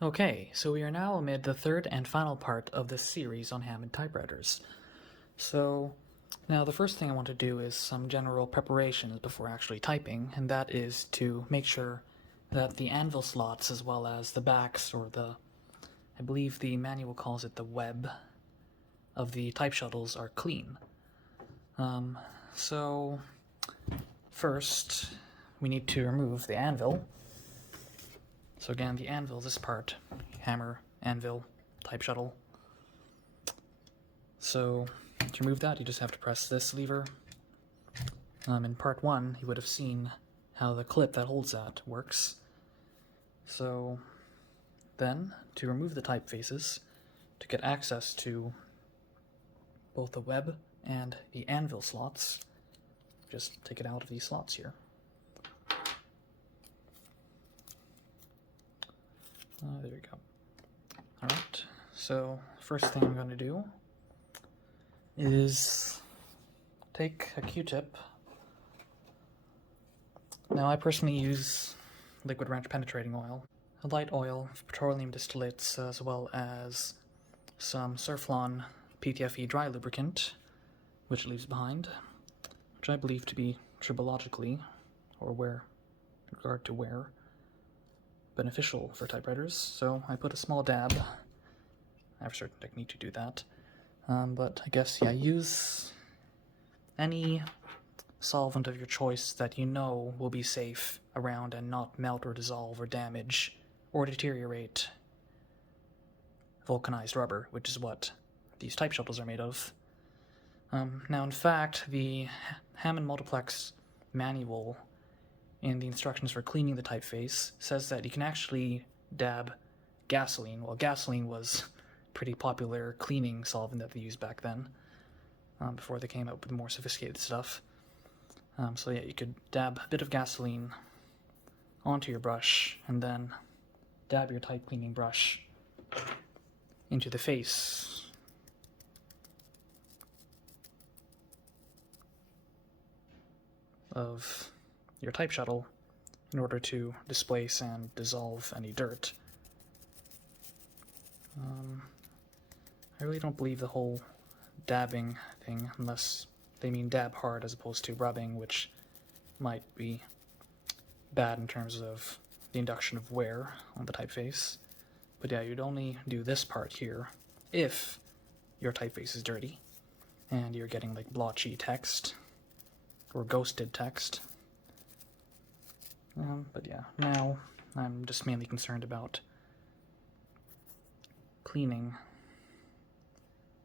Okay, so we are now amid the third and final part of this series on Hammond typewriters. So, now the first thing I want to do is some general preparations before actually typing, and that is to make sure that the anvil slots as well as the backs, or I believe the manual calls it the web, of the type shuttles are clean. So, first, we need to remove the anvil. So again, the anvil is this part, hammer, anvil, type shuttle. So to remove that, you just have to press this lever. In part 1, you would have seen how the clip that holds that works. So then, to remove the typefaces, to get access to both the web and the anvil slots, just take it out of these slots here. There we go. Alright, so first thing I'm going to do is take a Q-tip. Now I personally use liquid wrench penetrating oil, a light oil, petroleum distillates, as well as some Surflon PTFE dry lubricant, which it leaves behind, which I believe to be tribologically, or in regard to wear, beneficial for typewriters. So I put a small dab. I have a certain technique to do that. But I guess, yeah, use any solvent of your choice that you know will be safe around and not melt or dissolve or damage or deteriorate vulcanized rubber, which is what these type shuttles are made of. Now, in fact, the Hammond Multiplex manual in the instructions for cleaning the typeface says that you can actually dab gasoline. Well, gasoline was a pretty popular cleaning solvent that they used back then, before they came up with more sophisticated stuff. So yeah, you could dab a bit of gasoline onto your brush, and then dab your type cleaning brush into the face. Of your type shuttle in order to displace and dissolve any dirt. I really don't believe the whole dabbing thing, unless they mean dab hard as opposed to rubbing, which might be bad in terms of the induction of wear on the typeface. But yeah, you'd only do this part here if your typeface is dirty and you're getting like blotchy text or ghosted text. But yeah, now I'm just mainly concerned about cleaning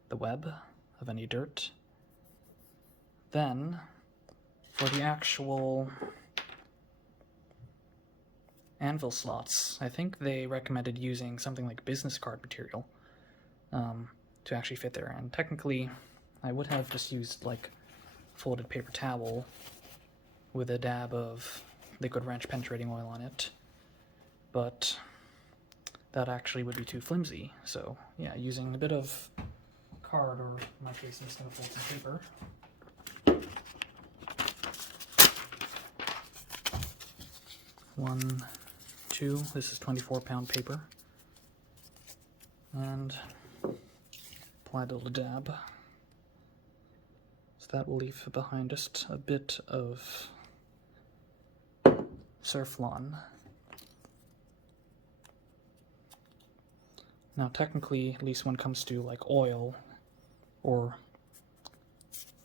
the web of any dirt. Then, for the actual anvil slots, I think they recommended using something like business card material to actually fit there. And technically, I would have just used like folded paper towel with a dab of liquid wrench penetrating oil on it, but that actually would be too flimsy. So yeah, using a bit of card, or in my case I'm just going to fold some paper. One, two, this is 24-pound paper, and apply a little dab. So that will leave behind just a bit of Surflon. Now technically, at least when it comes to like oil or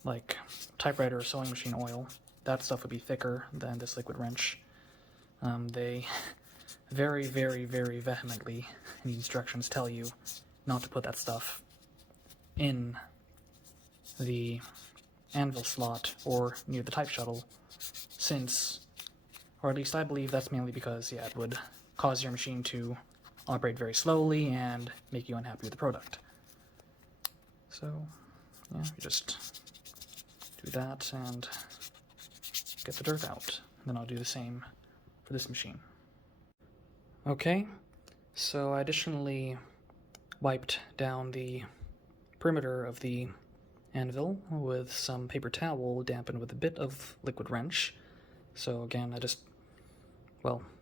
like typewriter or sewing machine oil, that stuff would be thicker than this liquid wrench. They very, very, very vehemently in the instructions tell you not to put that stuff in the anvil slot or near the type shuttle, since, or at least I believe that's mainly because, yeah, it would cause your machine to operate very slowly and make you unhappy with the product. So, yeah, you just do that and get the dirt out. Then I'll do the same for this machine. Okay, so I additionally wiped down the perimeter of the anvil with some paper towel dampened with a bit of liquid wrench. So again,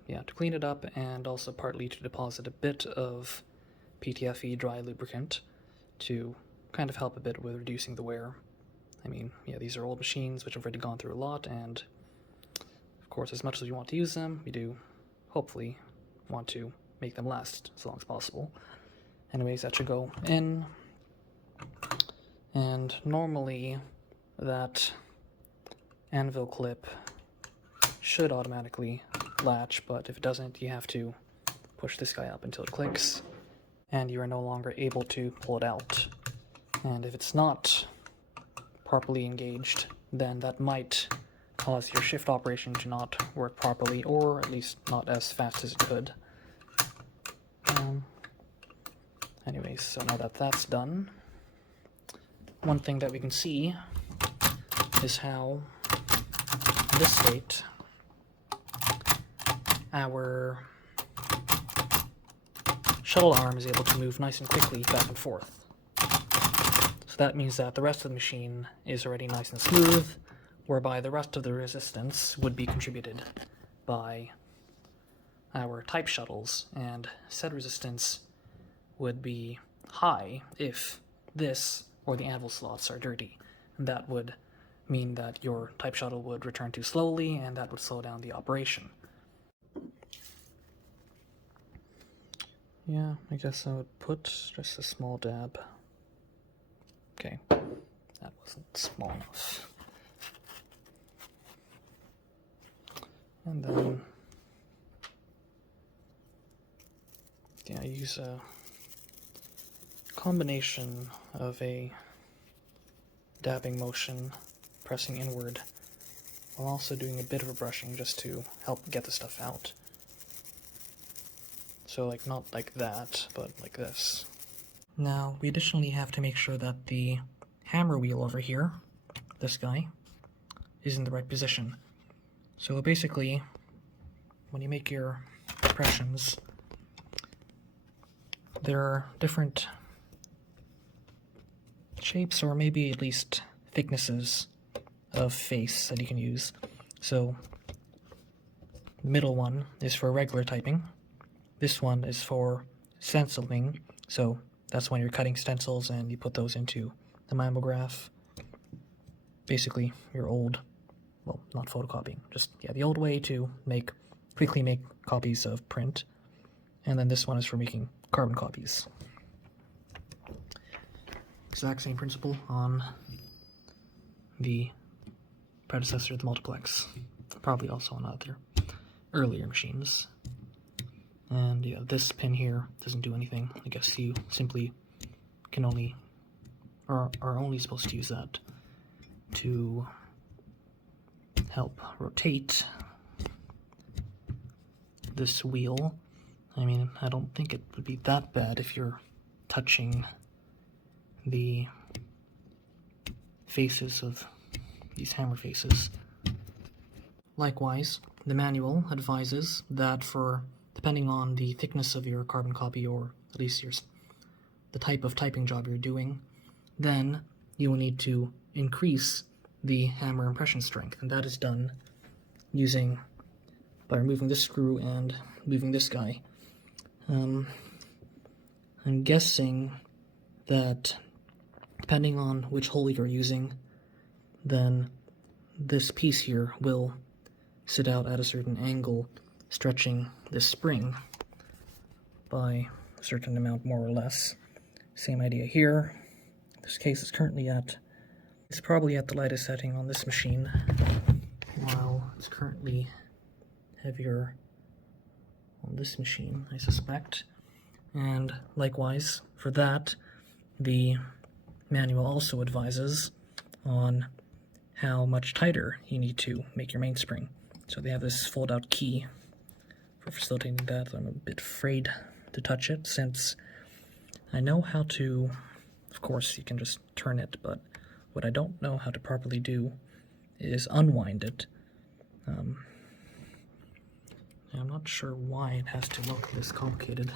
yeah, to clean it up, and also partly to deposit a bit of PTFE dry lubricant to kind of help a bit with reducing the wear. I mean, yeah, these are old machines which have already gone through a lot, and of course, as much as we want to use them, we do hopefully want to make them last as long as possible. Anyways, that should go in, and normally that Anvil clip should automatically latch, but if it doesn't, you have to push this guy up until it clicks, and you are no longer able to pull it out. And if it's not properly engaged, then that might cause your shift operation to not work properly, or at least not as fast as it could. Anyways, so now that that's done, one thing that we can see is how, in this state, our shuttle arm is able to move nice and quickly back and forth. So that means that the rest of the machine is already nice and smooth, whereby the rest of the resistance would be contributed by our type shuttles, and said resistance would be high if this or the anvil slots are dirty. And that would mean that your type shuttle would return too slowly, and that would slow down the operation. Yeah, I guess I would put just a small dab. Okay, that wasn't small enough. And then, yeah, I use a combination of a dabbing motion, pressing inward, while also doing a bit of a brushing just to help get the stuff out. So, like, not like that, but like this. Now, we additionally have to make sure that the hammer wheel over here, this guy, is in the right position. So basically, when you make your impressions, there are different shapes, or maybe at least thicknesses of face that you can use. So the middle one is for regular typing. This one is for stenciling, so that's when you're cutting stencils and you put those into the mimeograph. Basically, your old, well, not photocopying, just, yeah, the old way to quickly make copies of print. And then this one is for making carbon copies. Exact same principle on the predecessor of the multiplex, probably also on other earlier machines. And yeah, this pin here doesn't do anything. I guess you simply can only, or are only supposed to use that to help rotate this wheel. I mean, I don't think it would be that bad if you're touching the faces of these hammer faces. Likewise, the manual advises that for, depending on the thickness of your carbon copy, or at least the type of typing job you're doing, then you will need to increase the hammer impression strength, and that is done by removing this screw and moving this guy. I'm guessing that depending on which hole you're using, then this piece here will sit out at a certain angle, stretching this spring by a certain amount more or less. Same idea here. This case is currently it's probably at the lightest setting on this machine, while it's currently heavier on this machine, I suspect. And likewise, for that, the manual also advises on how much tighter you need to make your mainspring. So they have this fold-out key for facilitating that. I'm a bit afraid to touch it, since I know how to, of course you can just turn it, but what I don't know how to properly do is unwind it. I'm not sure why it has to look this complicated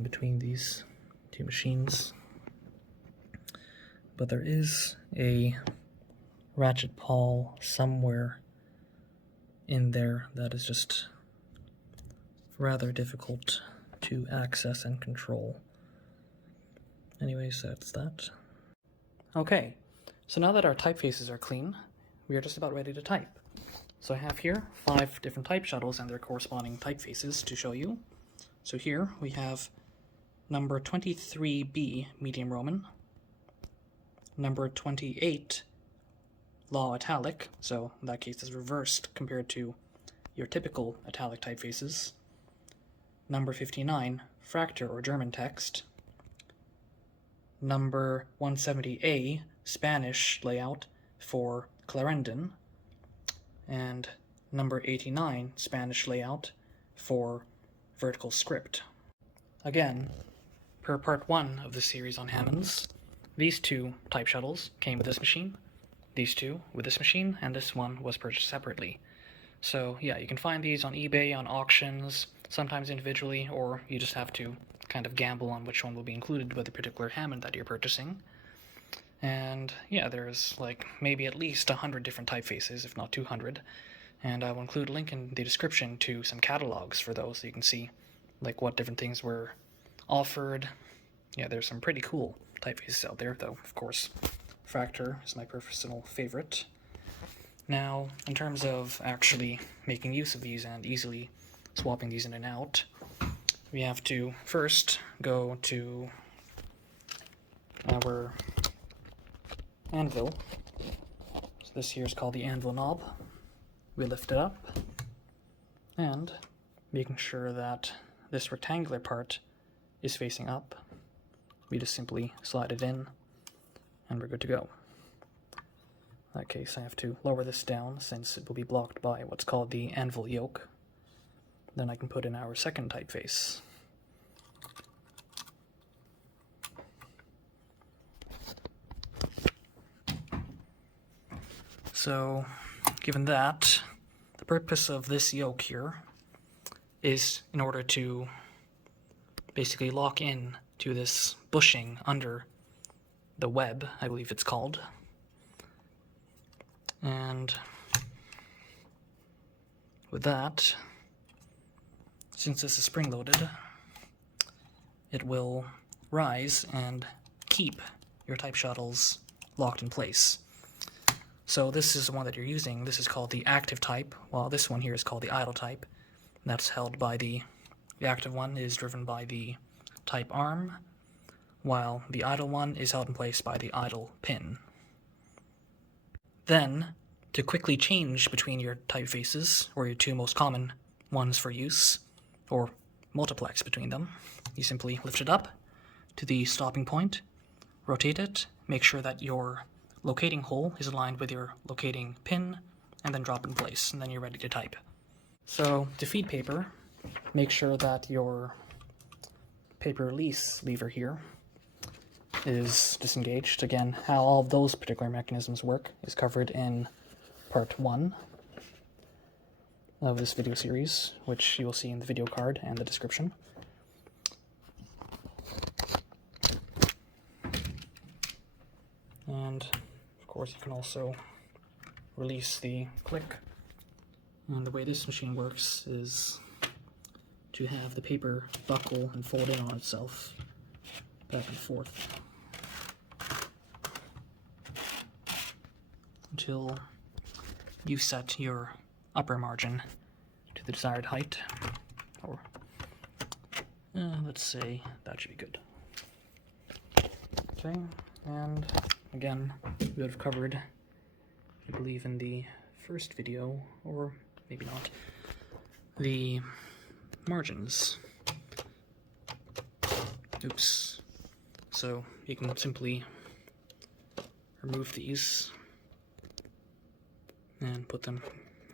between these two machines, but there is a ratchet pawl somewhere in there that is just rather difficult to access and control. Anyways, that's that. Okay, so now that our typefaces are clean, we are just about ready to type. So I have here 5 different type shuttles and their corresponding typefaces to show you. So here we have number 23B, medium Roman, number 28, Law Italic, so in that case is reversed compared to your typical italic typefaces, number 59, Fraktur or German text, number 170A, Spanish layout for Clarendon, and number 89, Spanish layout for vertical script. Again, per part 1 of the series on Hammonds, these 2 type shuttles came with this machine, these 2 with this machine, and this one was purchased separately. So yeah, you can find these on eBay, on auctions, sometimes individually, or you just have to kind of gamble on which one will be included with the particular Hammond that you're purchasing. And yeah, there's like maybe at least 100 different typefaces, if not 200, and I will include a link in the description to some catalogs for those so you can see like what different things were offered. Yeah, there's some pretty cool typefaces out there, though, of course. Fraktur is my personal favorite. Now, in terms of actually making use of these and easily swapping these in and out, we have to first go to our Anvil. So this here is called the Anvil knob. We lift it up, and making sure that this rectangular part is facing up, we just simply slide it in, and we're good to go. In that case, I have to lower this down since it will be blocked by what's called the Anvil yoke. Then I can put in our second typeface. So, given that, the purpose of this yoke here is in order to basically lock in to this bushing under the web, I believe it's called. And with that, since this is spring-loaded, it will rise and keep your type shuttles locked in place. So this is the one that you're using. This is called the active type, while this one here is called the idle type. That's held by the active one is driven by the type arm, while the idle one is held in place by the idle pin. Then, to quickly change between your typefaces, or your 2 most common ones for use, or multiplex between them, you simply lift it up to the stopping point, rotate it, make sure that your locating hole is aligned with your locating pin, and then drop it in place, and then you're ready to type. So, to feed paper, make sure that your paper release lever here is disengaged. Again, how all of those particular mechanisms work is covered in part 1 of this video series, which you will see in the video card and the description. And, of course, you can also release the click. And the way this machine works is to have the paper buckle and fold in on itself back and forth until you set your upper margin to the desired height, or let's say that should be good. Okay, and again, we would have covered, I believe in the first video, or maybe not, the margins. Oops. So you can simply remove these and put them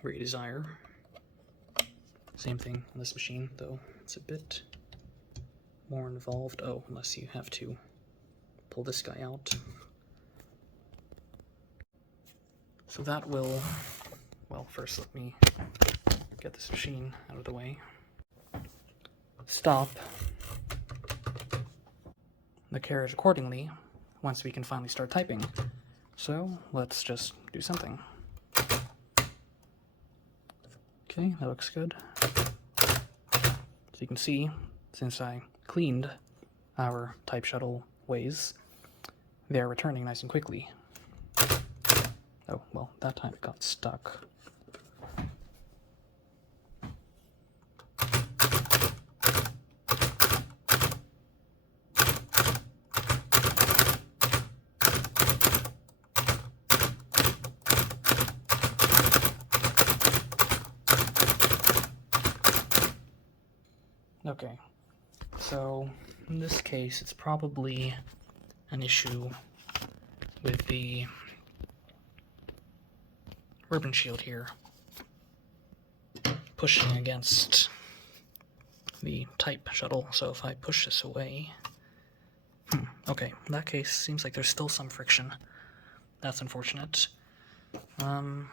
where you desire. Same thing on this machine, though it's a bit more involved. Oh, unless you have to pull this guy out. So that will, well, first let me get this machine out of the way. Stop the carriage accordingly once we can finally start typing. So let's just do something. Okay, that looks good. So you can see, since I cleaned our type shuttle ways, they are returning nice and quickly. Oh, well, that time it got stuck. Okay, so in this case, it's probably an issue with the ribbon shield here pushing against the type shuttle. So if I push this away, okay, in that case, seems like there's still some friction. That's unfortunate. Now,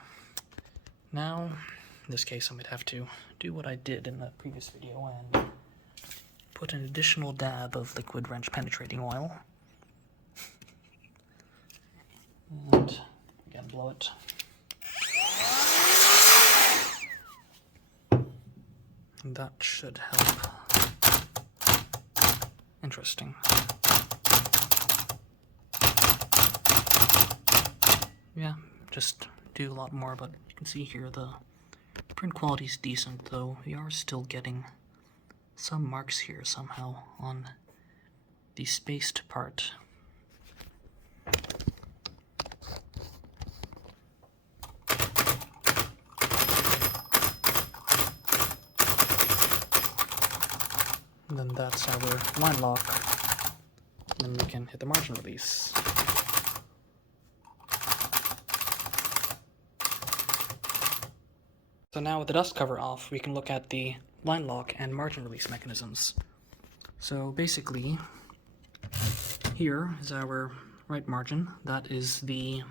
in this case, I might have to do what I did in the previous video and put an additional dab of liquid wrench penetrating oil. And again, blow it. And that should help. Interesting. Yeah, just do a lot more, but you can see here the print quality is decent, though we are still getting some marks here somehow on the spaced part. And then that's our line lock. Then we can hit the margin release. So now with the dust cover off, we can look at the line lock and margin release mechanisms. So basically, here is our right margin. That is the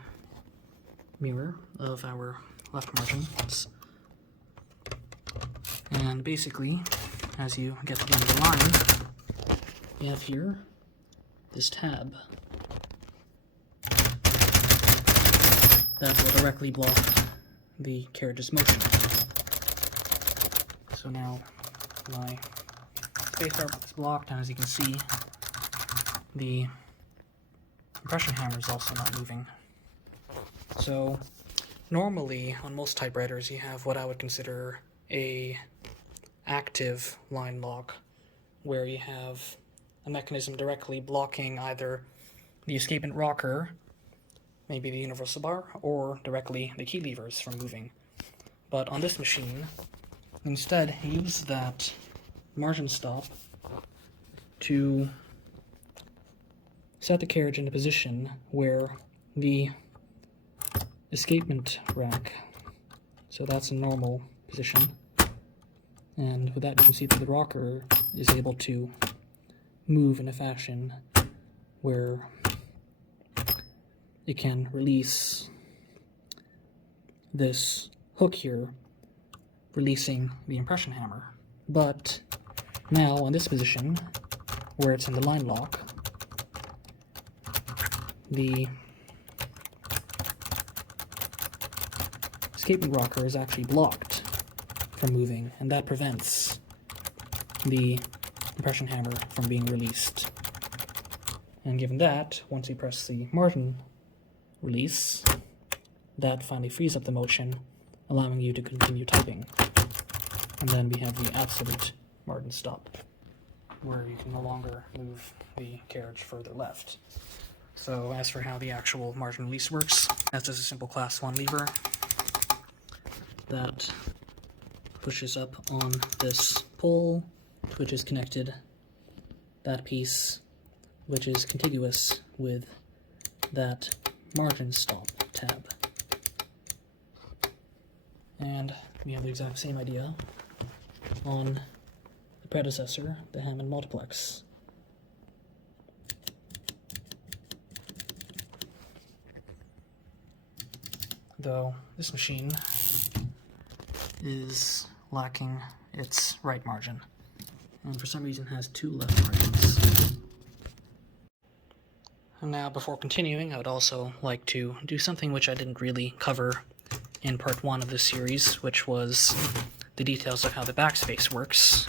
mirror of our left margin. And basically, as you get to the end of the line, you have here this tab that will directly block the carriage's motion. So now my spacebar is blocked, and as you can see, the impression hammer is also not moving. So normally on most typewriters you have what I would consider a active line lock, where you have a mechanism directly blocking either the escapement rocker, maybe the universal bar, or directly the key levers from moving. But on this machine, instead, use that margin stop to set the carriage in a position where the escapement rack, so that's a normal position, and with that you can see that the rocker is able to move in a fashion where it can release this hook here, releasing the impression hammer. But now on this position, where it's in the line lock, the escapement rocker is actually blocked from moving, and that prevents the impression hammer from being released. And given that, once you press the margin release, that finally frees up the motion, allowing you to continue typing. And then we have the absolute margin stop, where you can no longer move the carriage further left. So as for how the actual margin release works, that's just a simple class 1 lever that pushes up on this pole, which is connected, that piece, which is contiguous with that margin stop tab. And we have the exact same idea on the predecessor, the Hammond Multiplex. Though this machine is lacking its right margin, and for some reason has 2 left margins. And now, before continuing, I would also like to do something which I didn't really cover in part 1 of this series, which was the details of how the backspace works.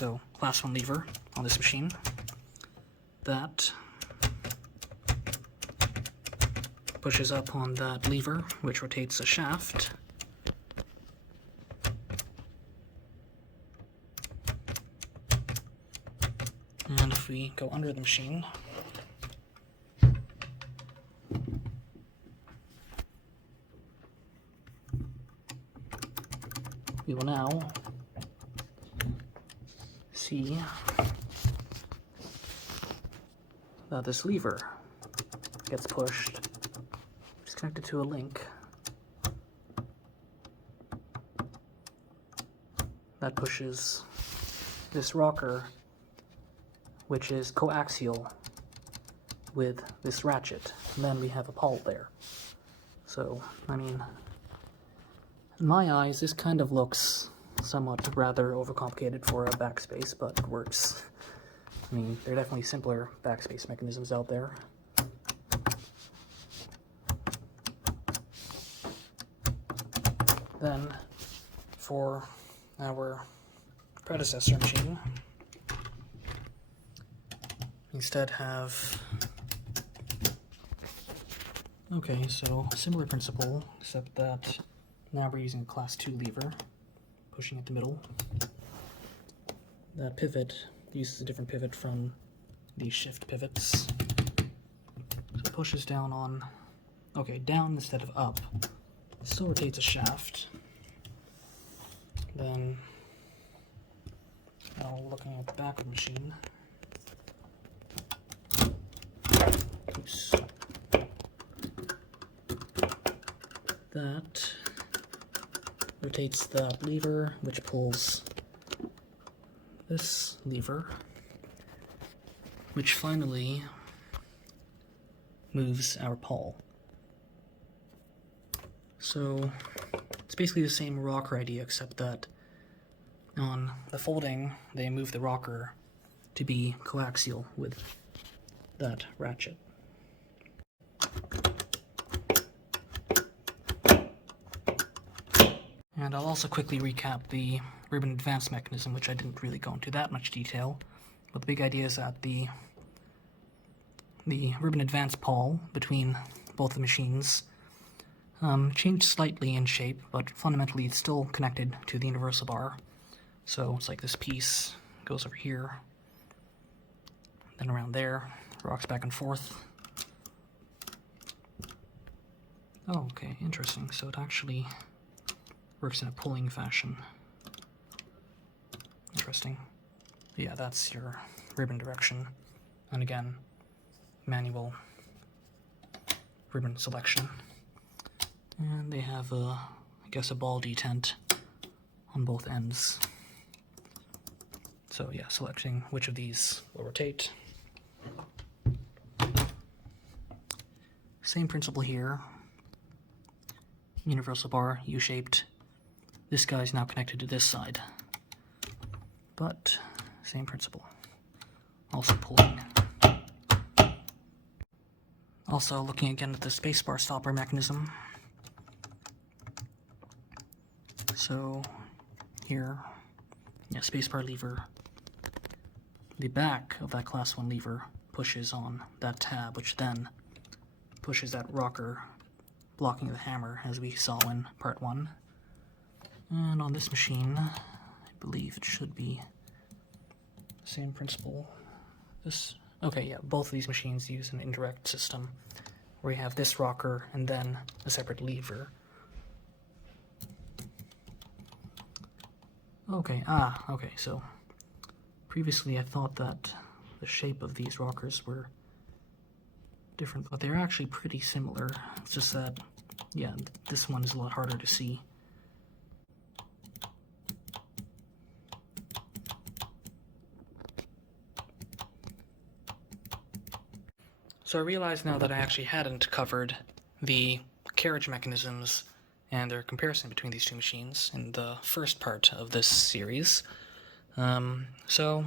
so class 1 lever on this machine. That pushes up on that lever, which rotates a shaft. And if we go under the machine, we will now see that this lever gets pushed. It's connected to a link that pushes this rocker, which is coaxial with this ratchet. And then we have a pawl there. So, I mean, in my eyes, this kind of looks somewhat rather overcomplicated for a backspace, but it works. I mean, there are definitely simpler backspace mechanisms out there. Then, for our predecessor machine, instead have, okay, so similar principle, except that now we're using a class 2 lever, pushing at the middle. That pivot uses a different pivot from the shift pivots. So it pushes down on, okay, down instead of up. Still rotates a shaft. Then, now looking at the back of the machine. Oops. That rotates the lever, which pulls this lever, which finally moves our pawl. So it's basically the same rocker idea, except that on the folding, they move the rocker to be coaxial with that ratchet. And I'll also quickly recap the ribbon advance mechanism, which I didn't really go into that much detail. But the big idea is that the ribbon advance pawl between both the machines changed slightly in shape, but fundamentally it's still connected to the universal bar. So it's like this piece goes over here, then around there, rocks back and forth. Oh, okay, interesting. So it actually works in a pulling fashion. Interesting. Yeah, that's your ribbon direction. And again, manual ribbon selection. And they have I guess a ball detent on both ends. So yeah, selecting which of these will rotate. Same principle here. Universal bar, U-shaped. This guy's now connected to this side. But same principle. Also pulling. Also looking again at the spacebar stopper mechanism. So here, yeah, spacebar lever. The back of that class 1 lever pushes on that tab, which then pushes that rocker, blocking the hammer, as we saw in part 1. And on this machine, I believe it should be the same principle. Okay, yeah, both of these machines use an indirect system, where you have this rocker and then a separate lever. Okay, okay, so previously I thought that the shape of these rockers were different, but they're actually pretty similar. It's just that, yeah, this one is a lot harder to see. So I realize now that I actually hadn't covered the carriage mechanisms and their comparison between these two machines in the first part of this series. So,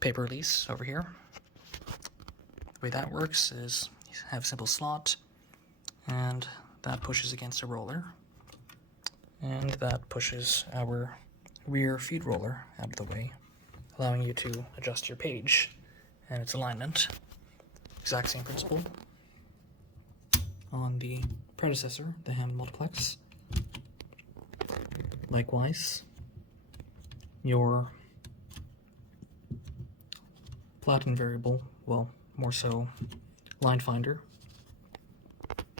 paper release over here. The way that works is you have a simple slot, and that pushes against a roller, and that pushes our rear feed roller out of the way, allowing you to adjust your page and its alignment. Exact same principle on the predecessor, the Hammond Multiplex. Likewise, your platen variable, well, more so line finder,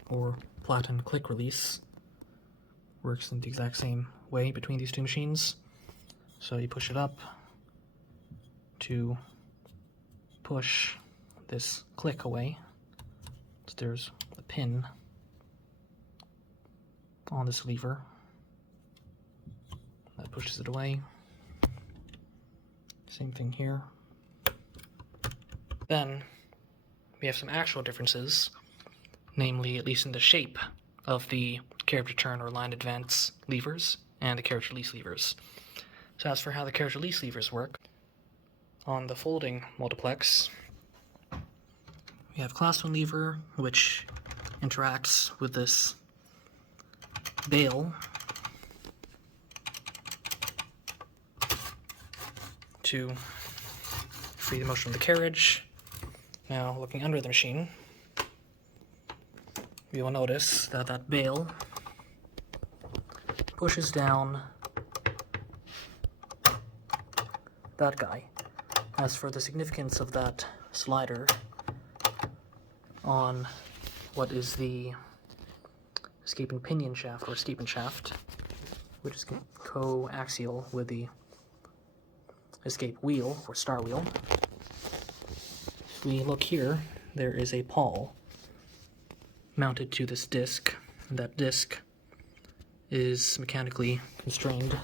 or platen click release, works in the exact same way between these two machines. So you push it up to push this click away. So there's a pin on this lever that pushes it away. Same thing here. Then we have some actual differences, namely at least in the shape of the carriage return or line advance levers and the carriage release levers. So as for how the carriage release levers work, on the folding multiplex, we have class 1 lever, which interacts with this bail to free the motion of the carriage. Now, looking under the machine, we will notice that that bail pushes down that guy. As for the significance of that slider on what is the escaping pinion shaft or escapement shaft, which is coaxial with the escape wheel or star wheel, if we look here, there is a pawl mounted to this disc. That disc is mechanically constrained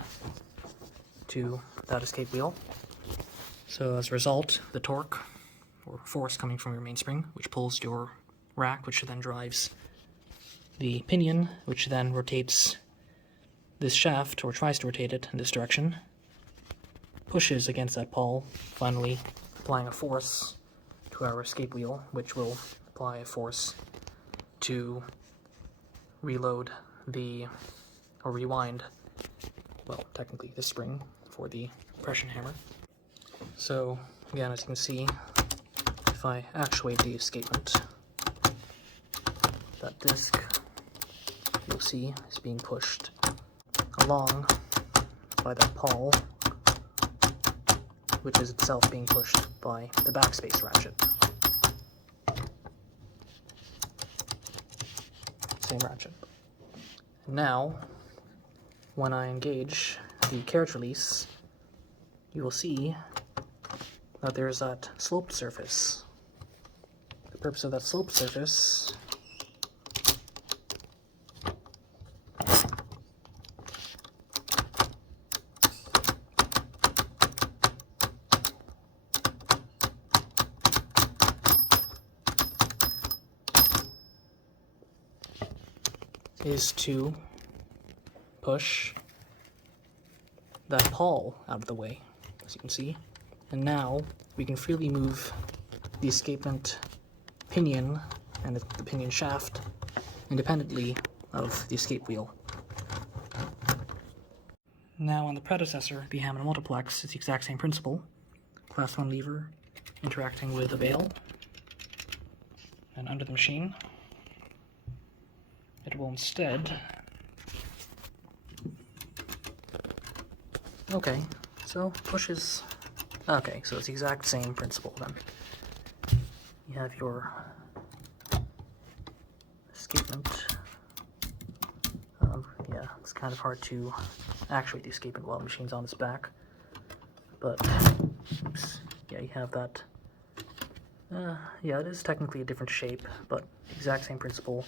to that escape wheel. So as a result, the torque or force coming from your mainspring, which pulls your rack, which then drives the pinion, which then rotates this shaft, or tries to rotate it in this direction, pushes against that pawl, finally applying a force to our escape wheel, which will apply a force to reload or rewind, well, technically the spring for the compression hammer. So, again, as you can see, if I actuate the escapement, that disc, you'll see, is being pushed along by that pawl, which is itself being pushed by the backspace ratchet. Same ratchet. Now, when I engage the carriage release, you will see that there's that sloped surface. The purpose of that sloped surface is to push that pawl out of the way, as you can see. And now we can freely move the escapement pinion and the pinion shaft independently of the escape wheel. Now on the predecessor, the Hammond Multiplex, it's the exact same principle. Class 1 lever interacting with a bail, and under the machine it will instead... Okay, so pushes... Okay, so it's the exact same principle then. You have your escapement. Yeah, it's kind of hard to actuate the escapement while the machine's on its back. But, oops, yeah, you have that. Yeah, it is technically a different shape, but exact same principle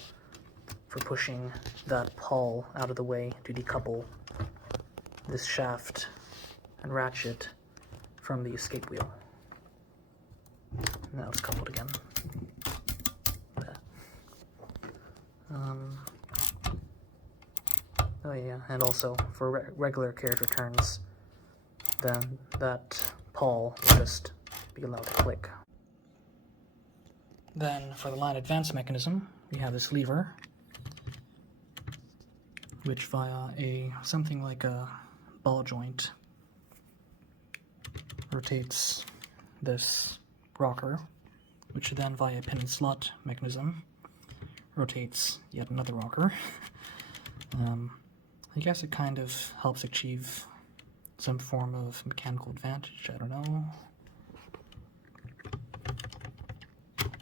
for pushing that pawl out of the way to decouple this shaft and ratchet from the escape wheel. Now it's coupled again. Oh yeah, and also for regular carriage returns, then that pawl will just be allowed to click. Then for the line advance mechanism, we have this lever, which via something like a ball joint rotates this rocker, which then via a pin and slot mechanism rotates yet another rocker. I guess it kind of helps achieve some form of mechanical advantage, I don't know.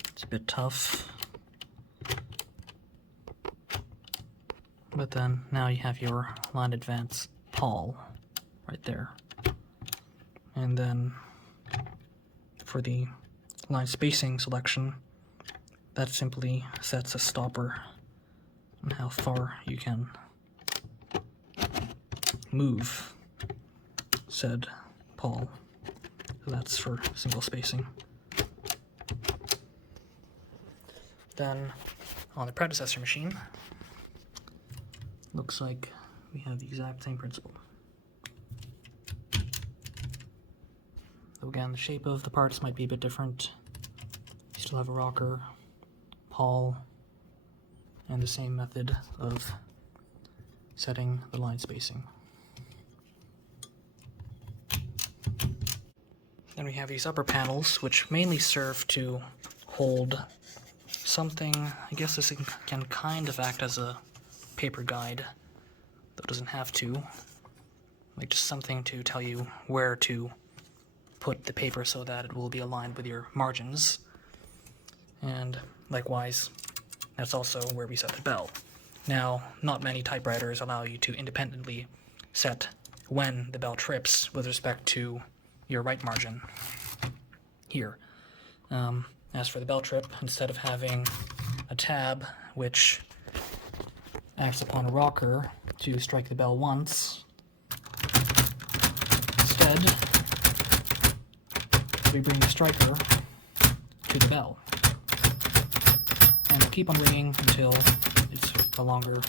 It's a bit tough. But then now you have your line advance Paul right there. And then for the line spacing selection, that simply sets a stopper on how far you can move said Paul. So that's for single spacing. Then on the predecessor machine, looks like we have the exact same principle. So again, the shape of the parts might be a bit different. You still have a rocker, Paul, and the same method of setting the line spacing. Then we have these upper panels, which mainly serve to hold something. I guess this can kind of act as a paper guide, though it doesn't have to. Like just something to tell you where to put the paper so that it will be aligned with your margins. And likewise, that's also where we set the bell. Now, not many typewriters allow you to independently set when the bell trips with respect to your right margin here. As for the bell trip, instead of having a tab which acts upon a rocker to strike the bell once, instead we bring the striker to the bell, and it'll keep on ringing until it's no longer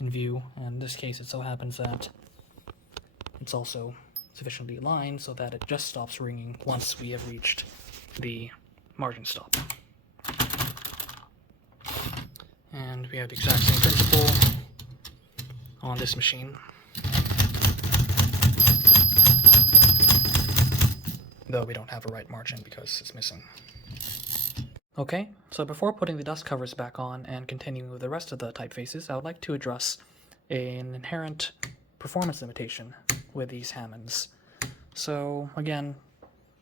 in view. And in this case, it so happens that it's also sufficiently aligned so that it just stops ringing once we have reached the margin stop. And we have the exact same principle on this machine, though we don't have a right margin because it's missing. Okay, so before putting the dust covers back on and continuing with the rest of the typefaces, I would like to address an inherent performance limitation with these Hammonds. So again,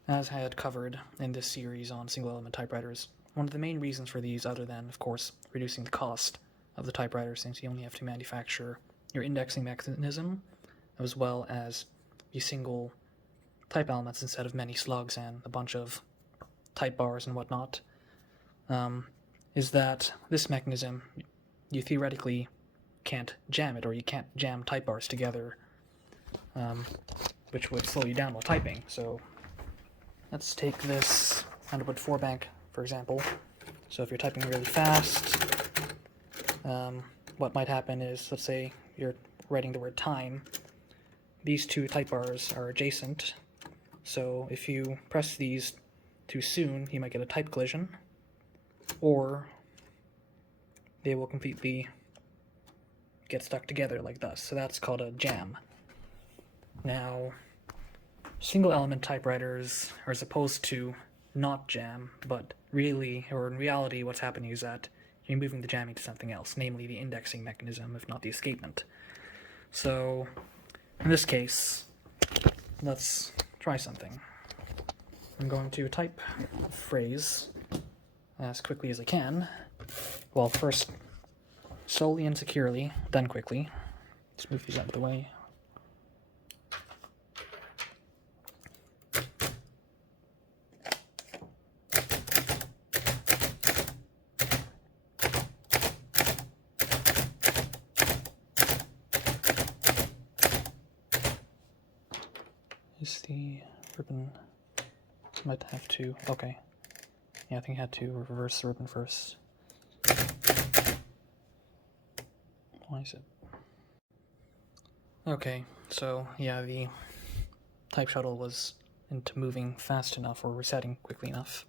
as I had covered in this series on single element typewriters, one of the main reasons for these, other than of course reducing the cost of the typewriter since you only have to manufacture your indexing mechanism as well as the single type elements instead of many slugs and a bunch of type bars and whatnot, is that this mechanism, you theoretically can't jam it, or you can't jam type bars together, which would slow you down while typing. So let's take this Underwood 4-bank, for example. So if you're typing really fast, what might happen is, let's say you're writing the word time, these two type bars are adjacent, so if you press these too soon, you might get a type collision, or they will completely get stuck together like this. So that's called a jam. Now, single element typewriters are supposed to not jam, but really, or in reality, what's happening is that you're moving the jamming to something else, namely the indexing mechanism, if not the escapement. So, in this case, let's try something. I'm going to type a phrase as quickly as I can. Well, first slowly and securely, then quickly. Let's move these out of the way. Is the ribbon... might have to... okay. Yeah, I think I had to reverse the ribbon first. Why is it? Okay, so yeah, the type shuttle was into moving fast enough, or resetting quickly enough.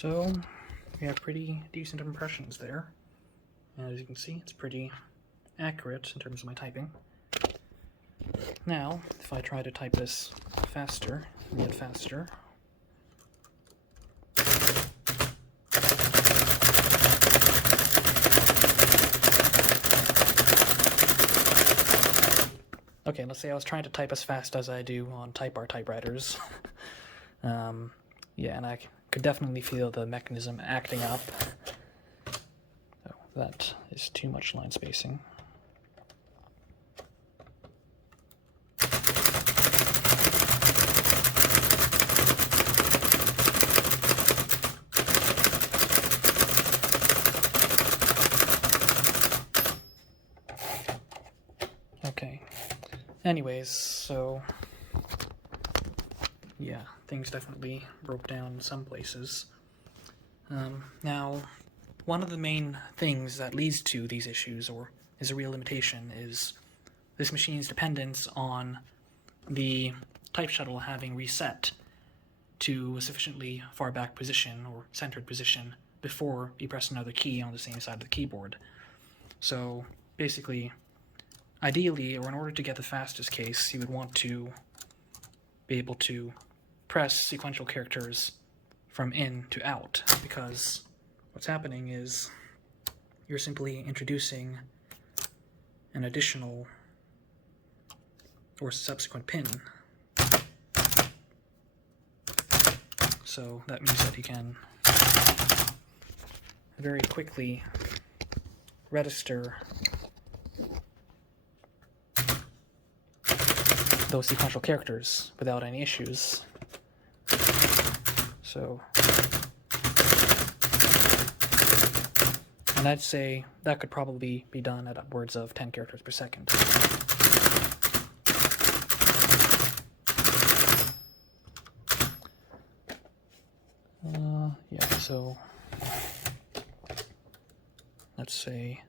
So we have pretty decent impressions there. And as you can see, it's pretty accurate in terms of my typing. Now, if I try to type this faster, and yet faster, okay, let's say I was trying to type as fast as I do on typebar typewriters. Yeah, and I could definitely feel the mechanism acting up. Oh, that is too much line spacing. Okay. Anyways, so yeah, things definitely broke down in some places. Now, one of the main things that leads to these issues, or is a real limitation, is this machine's dependence on the type shuttle having reset to a sufficiently far back position, or centered position, before you press another key on the same side of the keyboard. So, basically, ideally, or in order to get the fastest case, you would want to be able to press sequential characters from in to out, because what's happening is you're simply introducing an additional or subsequent pin. So that means that you can very quickly register those sequential characters without any issues. So, and I'd say that could probably be done at upwards of 10 characters per second. Yeah, so let's say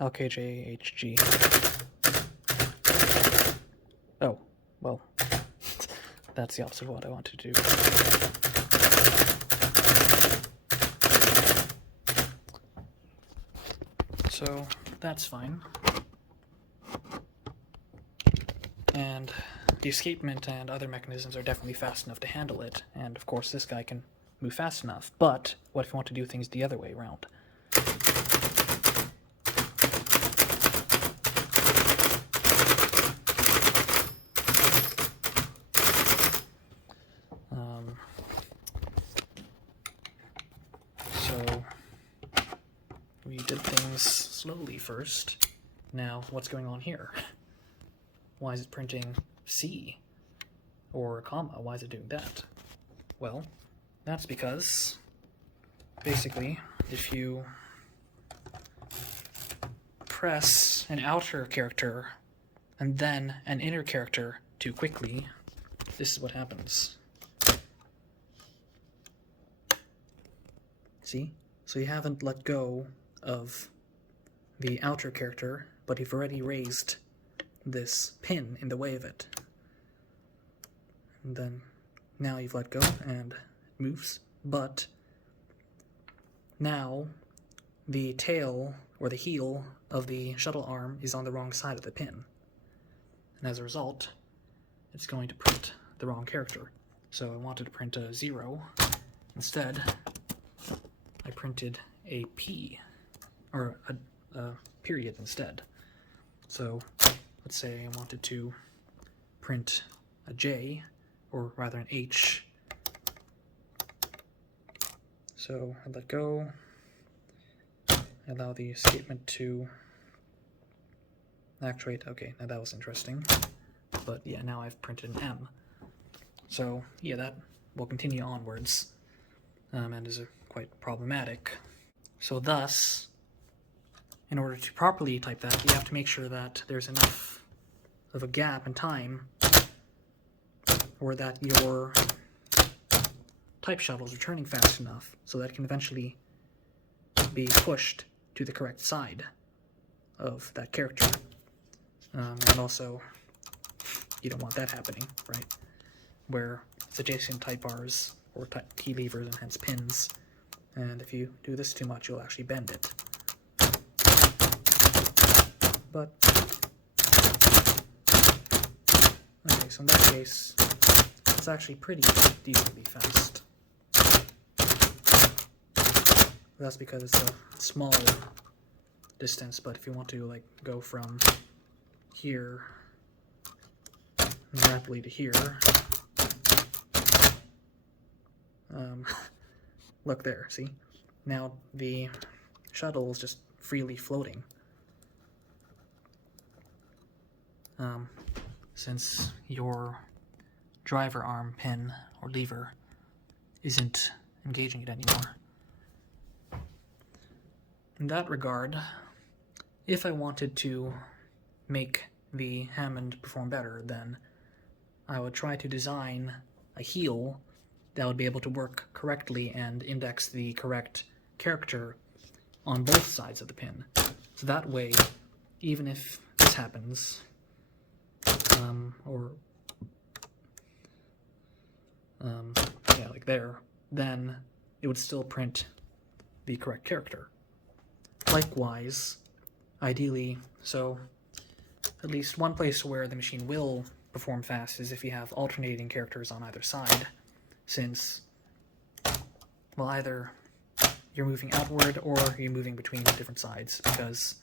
LKJHG. Oh, well, that's the opposite of what I want to do. So that's fine. And the escapement and other mechanisms are definitely fast enough to handle it, and of course this guy can move fast enough. But what if you want to do things the other way around? So we did things slowly first. Now what's going on here? Why is it printing C or a comma? Why is it doing that? Well, that's because basically if you press an outer character and then an inner character too quickly, this is what happens. See? So you haven't let go of the outer character, but you've already raised this pin in the way of it. And then now you've let go and it moves, but now the tail or the heel of the shuttle arm is on the wrong side of the pin. And as a result, it's going to print the wrong character. So I wanted to print a 0. Instead, I printed a P, or a period instead. So let's say I wanted to print a J, or rather an H. So I let go, I allow the escapement to actuate. Okay, now that was interesting. But yeah, now I've printed an M. So yeah, that will continue onwards, and is quite problematic. So thus, in order to properly type that, you have to make sure that there's enough of a gap in time, or that your type shuttle is returning fast enough so that it can eventually be pushed to the correct side of that character. And also, you don't want that happening, right? Where it's adjacent type bars or key levers and hence pins. And if you do this too much, you'll actually bend it. But, okay, so in that case, it's actually pretty decently fast. That's because it's a small distance, but if you want to like go from here rapidly to here, look there, see? Now the shuttle is just freely floating. Since your driver arm pin or lever isn't engaging it anymore. In that regard, if I wanted to make the Hammond perform better, then I would try to design a heel that would be able to work correctly and index the correct character on both sides of the pin. So that way, even if this happens, yeah, like there, then it would still print the correct character. Likewise, ideally, so at least one place where the machine will perform fast is if you have alternating characters on either side, since, well, either you're moving outward or you're moving between different sides, because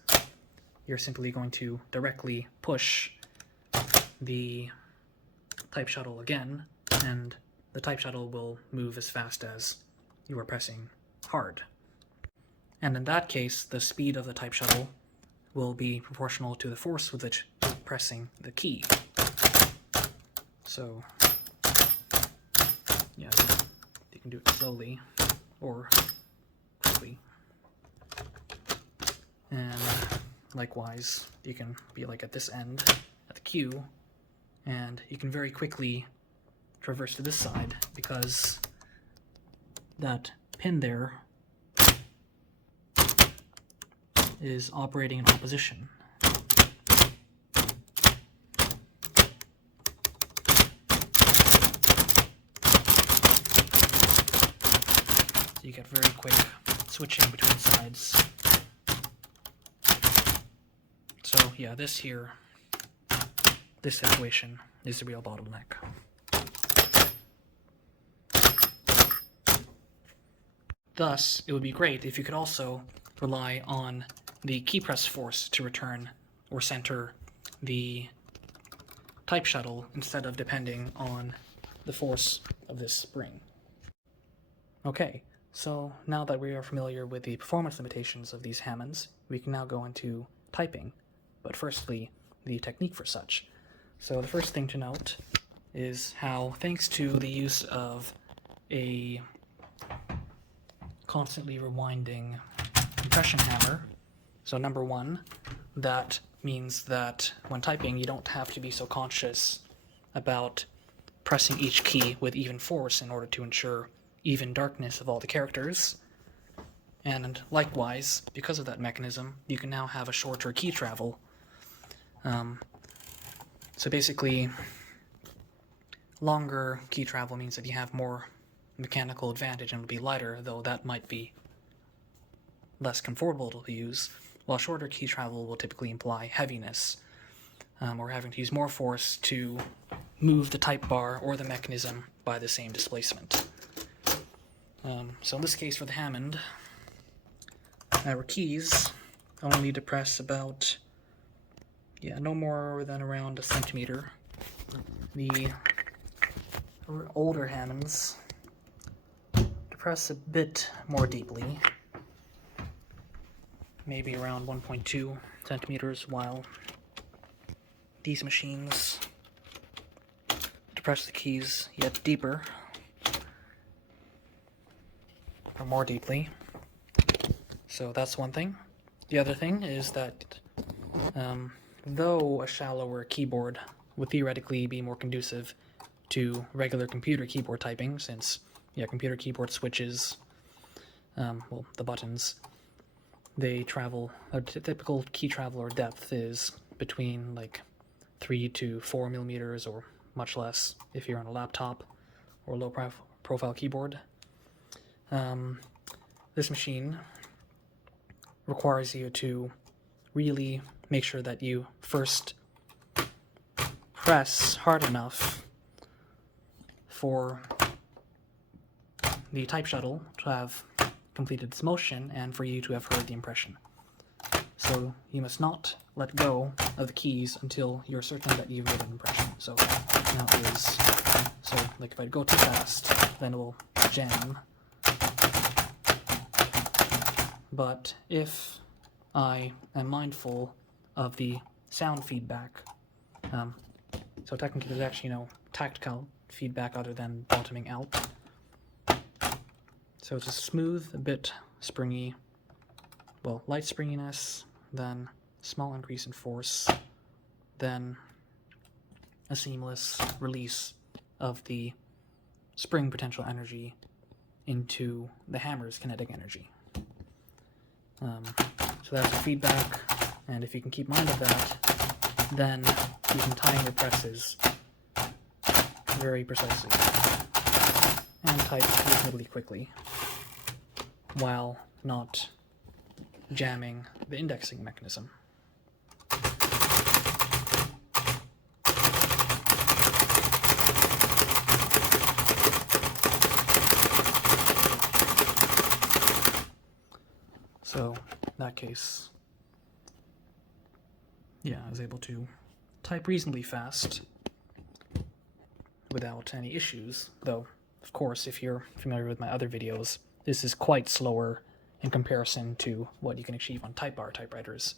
you're simply going to directly push the type shuttle again, and the type shuttle will move as fast as you are pressing hard. And in that case, the speed of the type shuttle will be proportional to the force with which you're pressing the key. So, yeah, you can do it slowly or quickly. And likewise, you can be like at this end, at the Q, and you can very quickly traverse to this side because that pin there is operating in opposition. So you get very quick switching between sides. So yeah, this here, this situation is the real bottleneck. Thus, it would be great if you could also rely on the keypress force to return or center the type shuttle instead of depending on the force of this spring. Okay, so now that we are familiar with the performance limitations of these Hammonds, we can now go into typing, but firstly, the technique for such. So the first thing to note is how, thanks to the use of a constantly rewinding compression hammer, so number one, that means that when typing you don't have to be so conscious about pressing each key with even force in order to ensure even darkness of all the characters. And likewise, because of that mechanism, you can now have a shorter key travel. So basically, longer key travel means that you have more mechanical advantage and will be lighter, though that might be less comfortable to use, while shorter key travel will typically imply heaviness, or having to use more force to move the type bar or the mechanism by the same displacement. So in this case for the Hammond, our keys only need to press about, no more than around a centimeter. The older Hammonds to press a bit more deeply, maybe around 1.2 centimeters, while these machines to press the keys yet deeper or more deeply. So that's one thing. The other thing is that though a shallower keyboard would theoretically be more conducive to regular computer keyboard typing, since computer keyboard switches, the buttons, they travel, a typical key travel or depth is between like 3 to 4 millimeters, or much less if you're on a laptop or low profile keyboard. This machine requires you to really make sure that you first press hard enough for the type shuttle to have completed its motion and for you to have heard the impression. So you must not let go of the keys until you're certain that you've made an impression. So now it is, so like if I go too fast, then it will jam. But if I am mindful of the sound feedback, so technically there's actually no tactile feedback other than bottoming out. So it's a smooth, a bit springy, well, light springiness, then small increase in force, then a seamless release of the spring potential energy into the hammer's kinetic energy. So that's the feedback, and if you can keep mind of that, then you can time your presses very precisely and type reasonably quickly while not jamming the indexing mechanism. So, in that case, yeah, I was able to type reasonably fast without any issues, though, of course, if you're familiar with my other videos, this is quite slower in comparison to what you can achieve on typebar typewriters.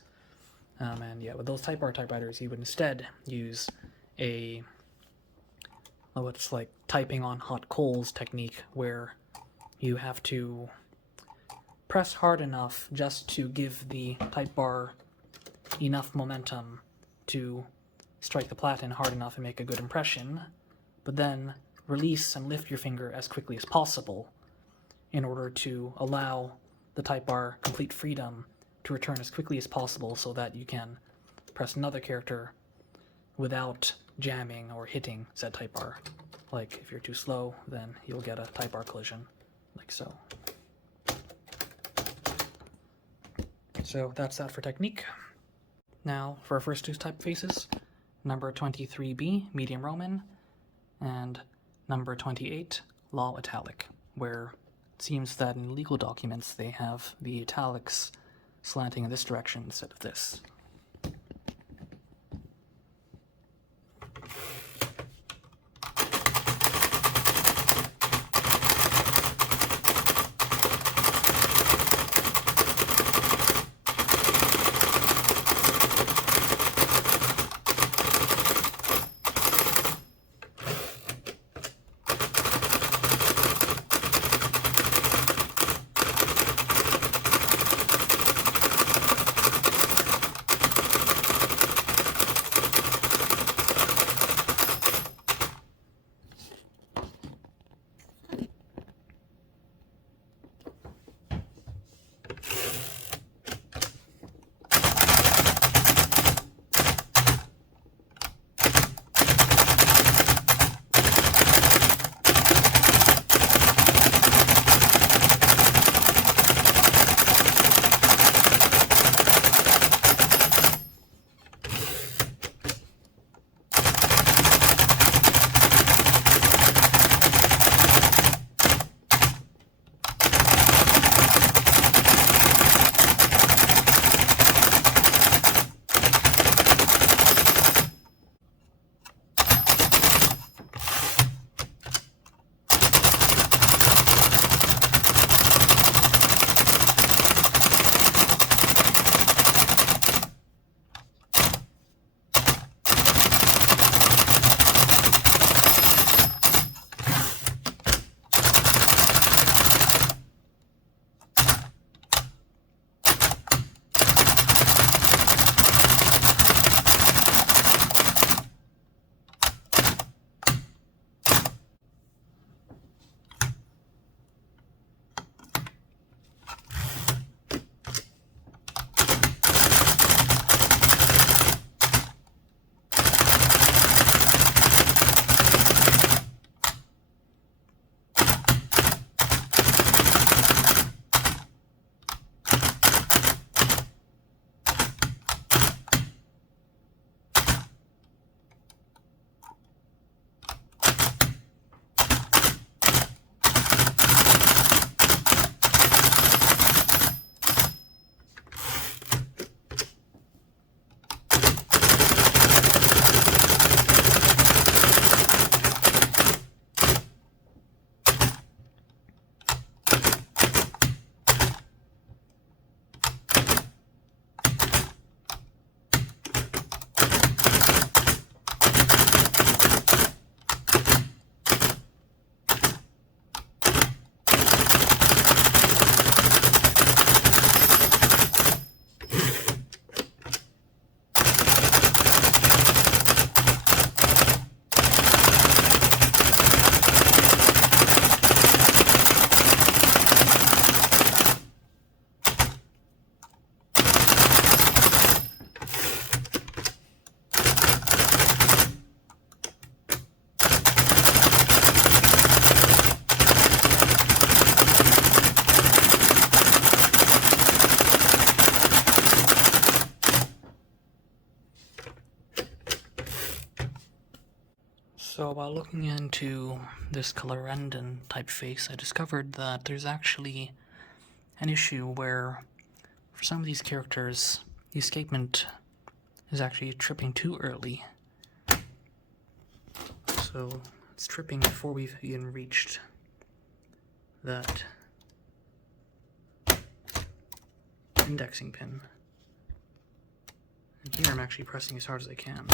And yeah, with those typebar typewriters, you would instead use a, what's like typing on hot coals technique, where you have to press hard enough just to give the typebar enough momentum to strike the platen hard enough and make a good impression, but then release and lift your finger as quickly as possible in order to allow the typebar complete freedom to return as quickly as possible so that you can press another character without jamming or hitting said typebar. Like, if you're too slow, then you'll get a typebar collision, like so. So that's that for technique. Now for our first two typefaces, number 23B, medium Roman, and number 28, Law Italic, where it seems that in legal documents they have the italics slanting in this direction instead of this. So while looking into this Clarendon typeface, I discovered that there's actually an issue where for some of these characters, the escapement is actually tripping too early. So it's tripping before we've even reached that indexing pin. And here I'm actually pressing as hard as I can.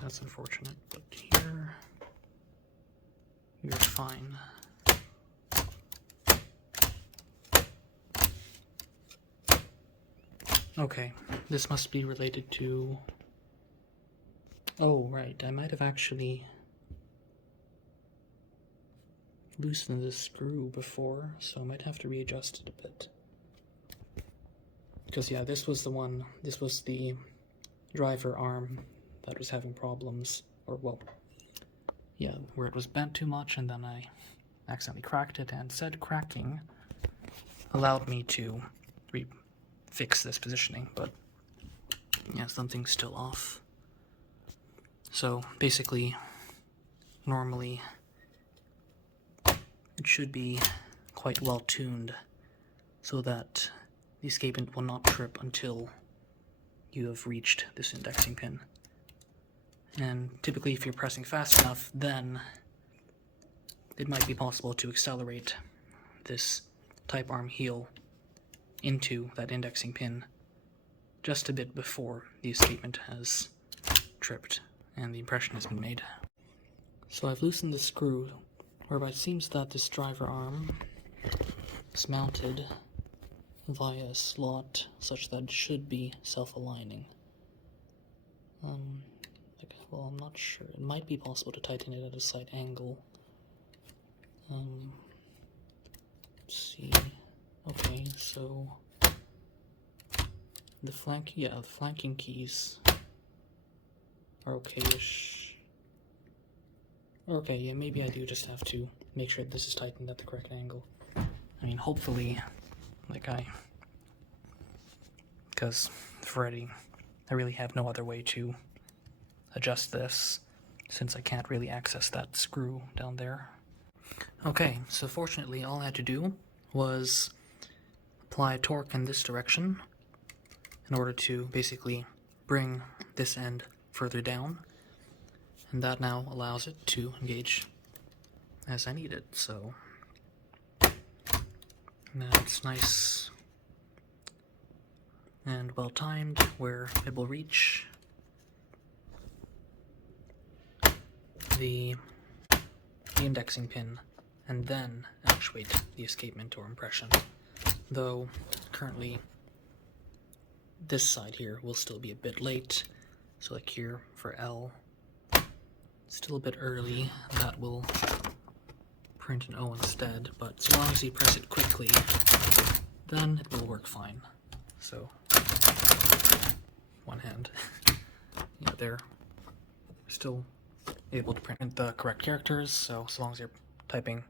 That's unfortunate, but here you're fine. Okay, this must be related to... Oh, right, I might have actually loosened this screw before, so I might have to readjust it a bit. Because yeah, this was the driver arm that was having problems, or well, yeah, where it was bent too much and then I accidentally cracked it, and said cracking allowed me to fix this positioning, but yeah, something's still off. So basically, normally it should be quite well tuned so that the escapement will not trip until you have reached this indexing pin. And typically if you're pressing fast enough, then it might be possible to accelerate this type arm heel into that indexing pin just a bit before the escapement has tripped and the impression has been made. So I've loosened the screw, whereby it seems that this driver arm is mounted via a slot such that it should be self-aligning. Well, I'm not sure. It might be possible to tighten it at a slight angle. Let's see. Okay, so the flanking keys are okay-ish. Okay, yeah, maybe I do just have to make sure this is tightened at the correct angle. I mean, hopefully, because I really have no other way to adjust this, since I can't really access that screw down there. Okay, so fortunately all I had to do was apply torque in this direction in order to basically bring this end further down, and that now allows it to engage as I need it. So now it's nice and well timed where it will reach the indexing pin and then actuate the escapement or impression, though currently this side here will still be a bit late. So like here for L, still a bit early, that will print an O instead, but as long as you press it quickly, then it will work fine. So one hand, yeah, they're still able to print the correct characters, so as long as you're typing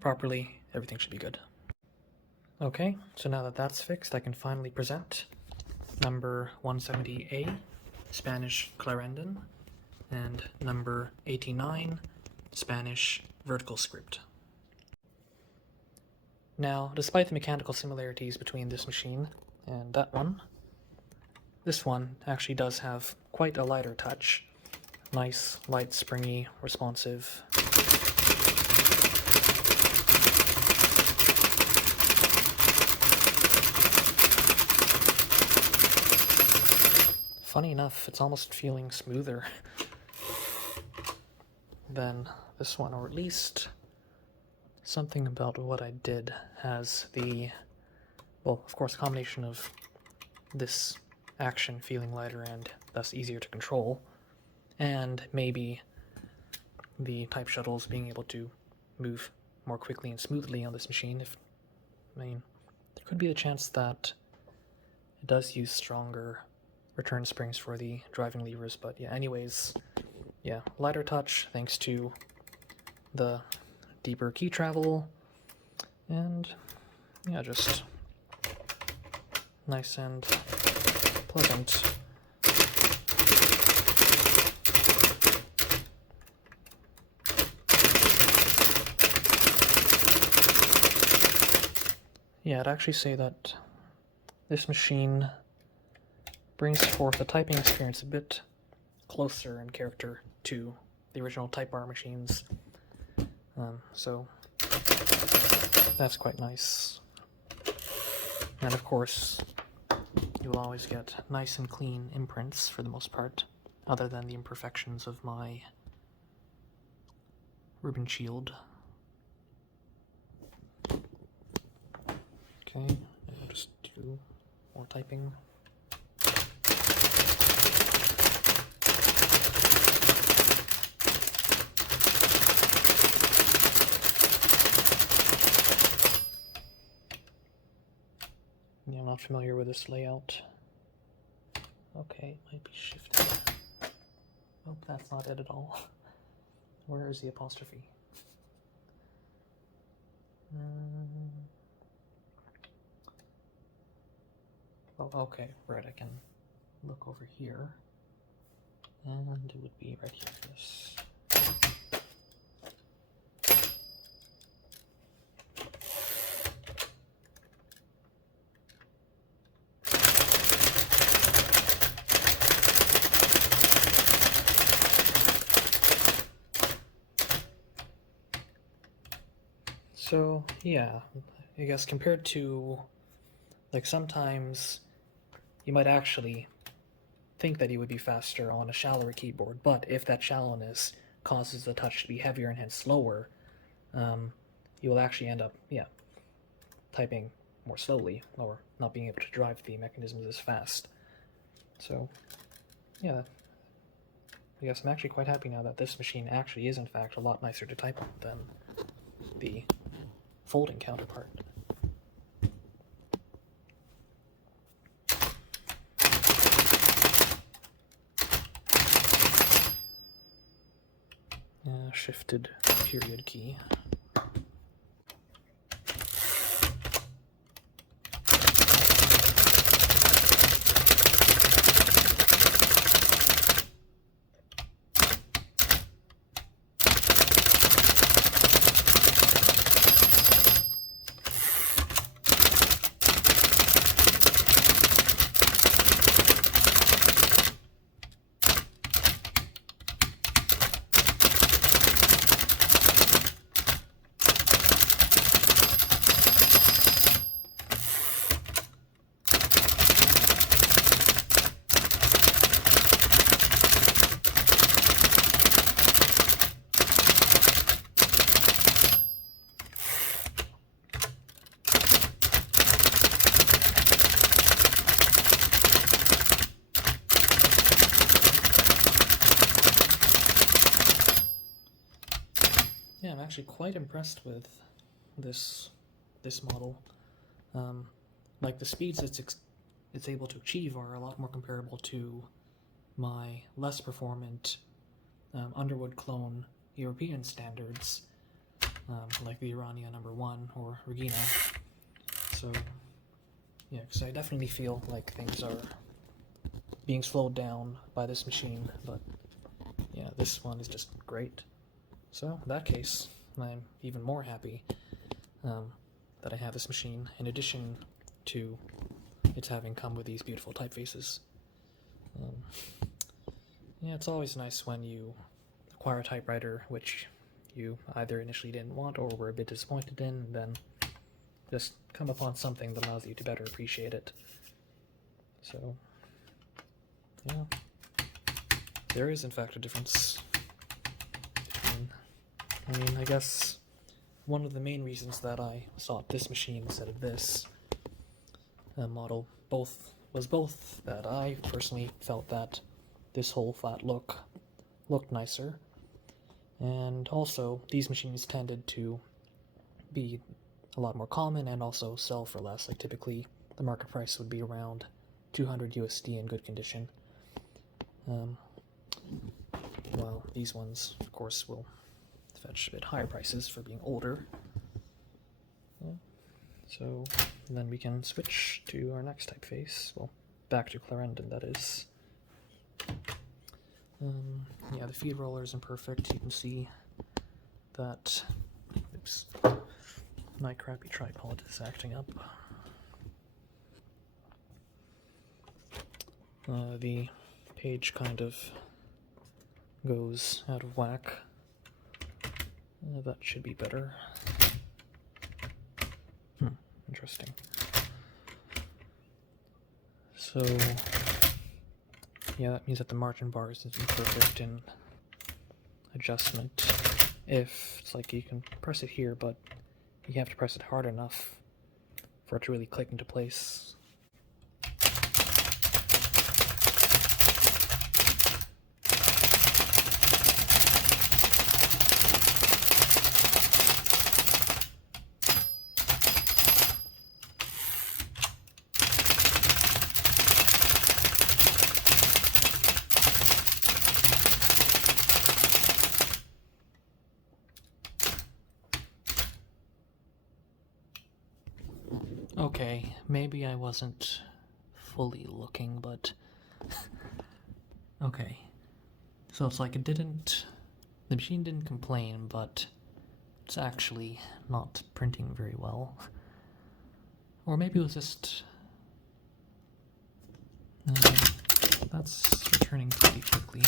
properly, everything should be good. Okay, so now that that's fixed, I can finally present number 170A, Spanish Clarendon, and number 89, Spanish vertical script. Now, despite the mechanical similarities between this machine and that one, this one actually does have quite a lighter touch. Nice, light, springy, responsive. Funny enough, it's almost feeling smoother than this one, or at least something about what I did has the, well, of course, a combination of this action feeling lighter and thus easier to control, and maybe the type shuttles being able to move more quickly and smoothly on this machine. There could be the chance that it does use stronger return springs for the driving levers, but yeah, anyways, yeah, lighter touch thanks to the deeper key travel, and yeah, just nice and pleasant. Yeah, I'd actually say that this machine brings forth a typing experience a bit closer in character to the original type bar machines. So that's quite nice. And of course, you will always get nice and clean imprints for the most part, other than the imperfections of my ribbon shield. Okay, I'll just do more typing. Yeah, I'm not familiar with this layout. Okay, it might be shifted. Nope, that's not it at all. Where is the apostrophe? Oh, okay, right, I can look over here. And it would be right here, yes. So, yeah, I guess compared to, like, sometimes you might actually think that you would be faster on a shallower keyboard, but if that shallowness causes the touch to be heavier and hence slower, you will actually end up, yeah, typing more slowly, or not being able to drive the mechanisms as fast. So, yeah, I guess I'm actually quite happy now that this machine actually is in fact a lot nicer to type on than the folding counterpart. Shifted period key. Yeah, I'm actually quite impressed with this model. Like the speeds it's able to achieve are a lot more comparable to my less performant Underwood clone European standards, like the Irania #1 or Regina. So yeah, because I definitely feel like things are being slowed down by this machine, but yeah, this one is just great. So in that case, I'm even more happy that I have this machine, in addition to its having come with these beautiful typefaces. Yeah, it's always nice when you acquire a typewriter which you either initially didn't want or were a bit disappointed in, and then just come upon something that allows you to better appreciate it. So, yeah, there is in fact a difference between, I guess one of the main reasons that I sought this machine instead of this model was both that I personally felt that this whole flat look looked nicer, and also these machines tended to be a lot more common and also sell for less. Like typically the market price would be around 200 USD in good condition, while these ones of course will fetch a bit higher prices for being older. Yeah. So then we can switch to our next typeface. Well, back to Clarendon, that is. Yeah, the feed roller is imperfect. You can see that, oops, my crappy tripod is acting up. The page kind of goes out of whack. That should be better. Interesting. So, yeah, that means that the margin bar is imperfect in adjustment. If it's like you can press it here, but you have to press it hard enough for it to really click into place. Okay, maybe I wasn't fully looking, but okay. So it's like the machine didn't complain, but it's actually not printing very well. Or maybe it was just, that's returning pretty quickly.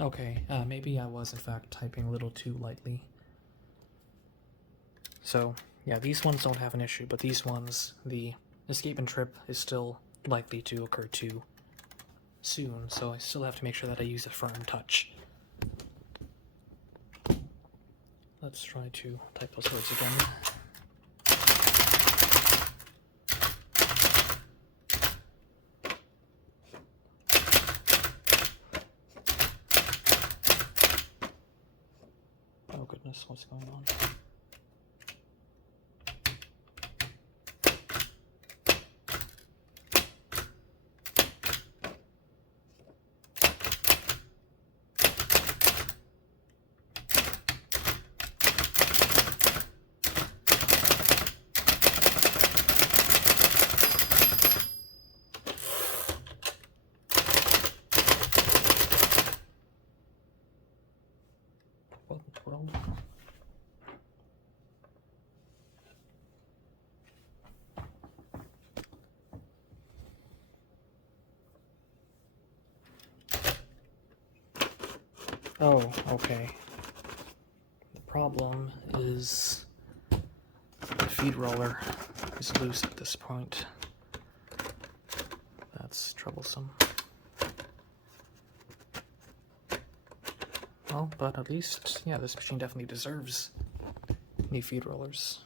Okay, maybe I was in fact typing a little too lightly. So, yeah, these ones don't have an issue, but these ones, the escapement trip is still likely to occur too soon, so I still have to make sure that I use a firm touch. Let's try to type those words again. Oh goodness, what's going on? What in the world? Oh, okay. The problem is the feed roller is loose at this point. That's troublesome. Well, but at least, yeah, this machine definitely deserves new feed rollers.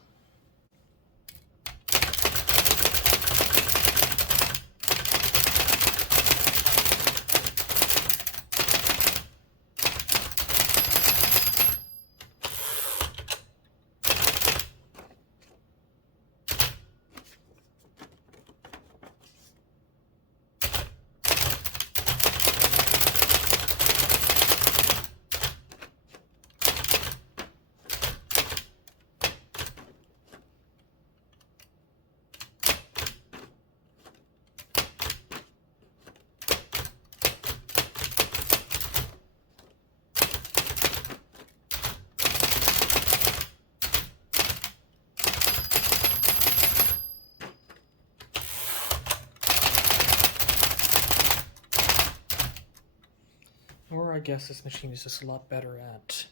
Or I guess this machine is just a lot better at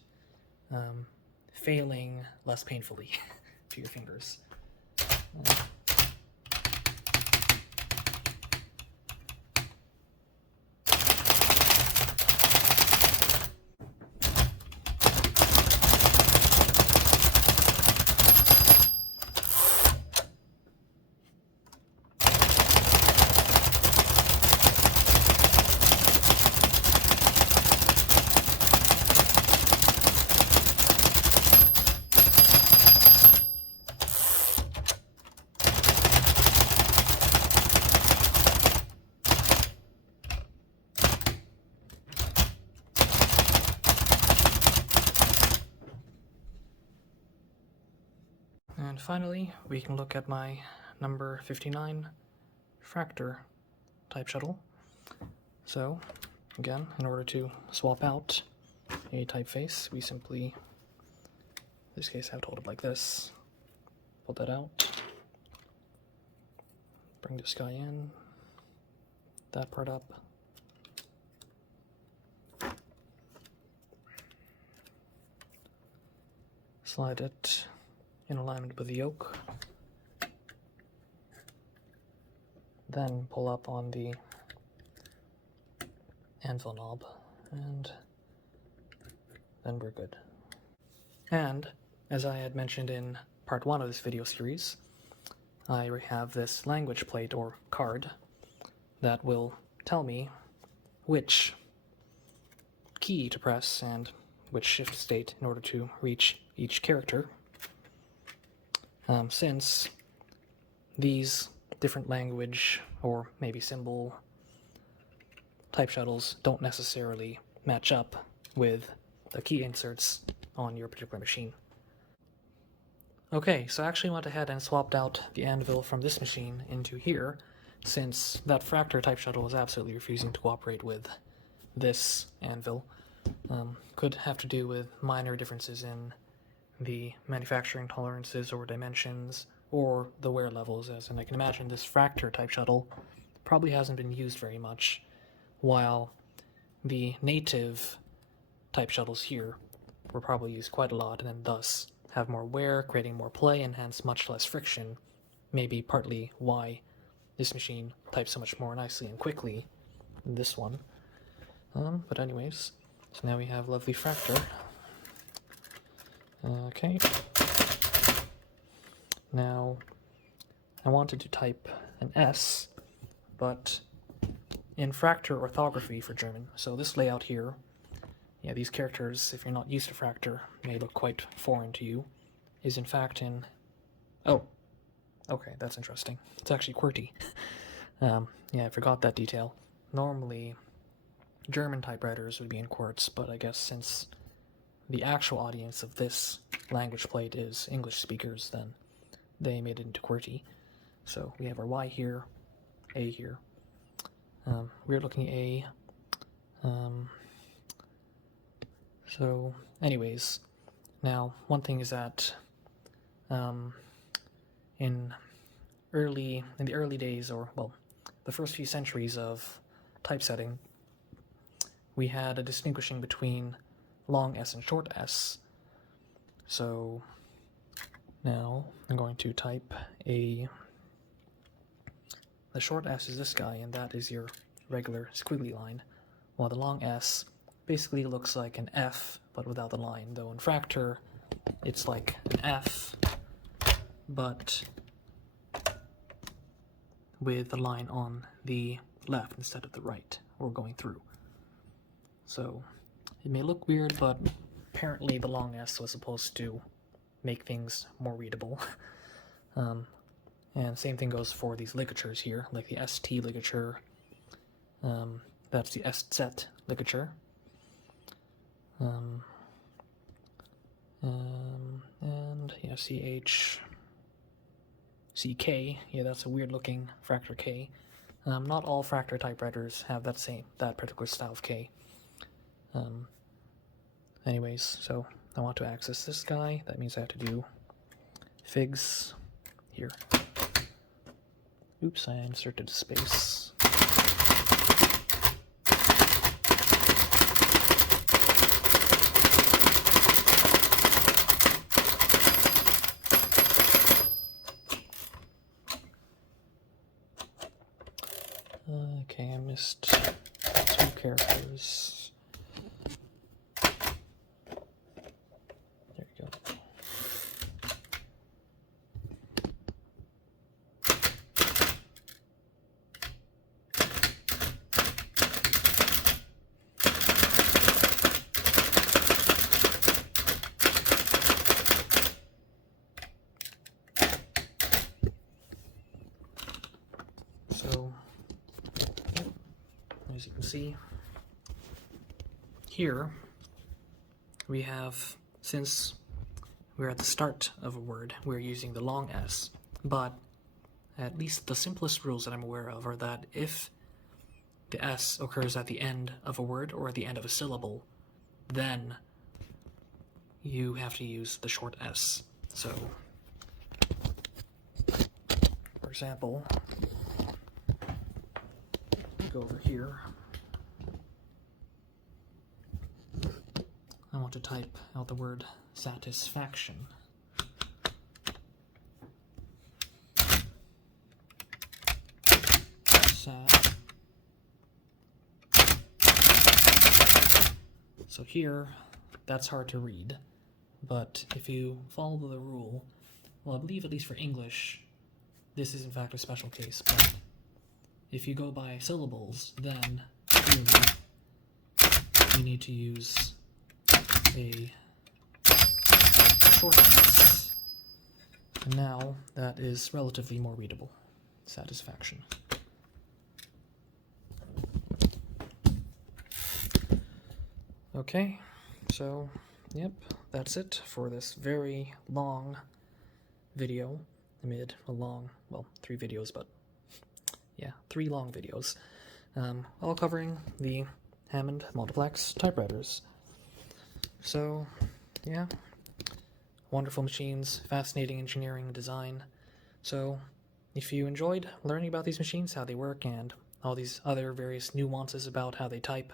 failing less painfully to your fingers. And finally, we can look at my number 59 Fraktur type shuttle. So, again, in order to swap out a typeface, we simply, in this case, have to hold it like this. Pull that out. Bring this guy in. That part up. Slide it in alignment with the yoke. Then pull up on the Anvil knob, and then we're good. And, as I had mentioned in part 1 of this video series, I have this language plate, or card, that will tell me which key to press and which shift state in order to reach each character. Since these different language, or maybe symbol, type shuttles don't necessarily match up with the key inserts on your particular machine. Okay, so I actually went ahead and swapped out the Anvil from this machine into here, since that Fraktur type shuttle is absolutely refusing to cooperate with this Anvil. Could have to do with minor differences in the manufacturing tolerances or dimensions, or the wear levels, as in I can imagine this Fraktur type shuttle probably hasn't been used very much, while the native type shuttles here were probably used quite a lot, and then thus have more wear, creating more play, and hence much less friction. Maybe partly why this machine types so much more nicely and quickly than this one. But anyways, so now we have lovely Fraktur. Okay. Now, I wanted to type an S, but in Fraktur orthography for German. So this layout here, yeah, these characters, if you're not used to Fraktur, may look quite foreign to you, is in fact in... Oh, okay, that's interesting. It's actually QWERTY. Yeah, I forgot that detail. Normally, German typewriters would be in QWERTZ, but I guess since the actual audience of this language plate is English speakers, then they made it into QWERTY. So we have our Y here, A here. We're looking at A. So, anyways, now one thing is that in the early days, or well, the first few centuries of typesetting, we had a distinguishing between long S and short S. So now I'm going to type the short S is this guy, and that is your regular squiggly line, while the long S basically looks like an F, but without the line, though in Fraktur it's like an F, but with the line on the left instead of the right, or going through. So it may look weird, but apparently the long S was supposed to make things more readable. And same thing goes for these ligatures here, like the ST ligature. That's the SZ ligature. And yeah, CH, CK, yeah, that's a weird looking Fraktur K. Not all Fraktur typewriters have that particular style of K. Anyways, so I want to access this guy. That means I have to do figs here. Oops, I inserted space. Okay, I missed 2 characters. There you go. So, as you can see, here we have, since we're at the start of a word, we're using the long S, but at least the simplest rules that I'm aware of are that if the S occurs at the end of a word or at the end of a syllable, then you have to use the short S. So, for example, go over here. I want to type out the word satisfaction. Sat. So here, that's hard to read, but if you follow the rule, well, I believe at least for English, this is in fact a special case, but if you go by syllables, then clearly you need to use a short S. And now that is relatively more readable. Satisfaction. Okay, so, yep, that's it for this very long video. I made a long, well, 3 videos, but yeah, 3 long videos, all covering the Hammond Multiplex Typewriters. So, yeah, wonderful machines, fascinating engineering and design. So, if you enjoyed learning about these machines, how they work, and all these other various nuances about how they type,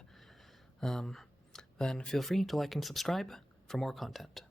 then feel free to like and subscribe for more content.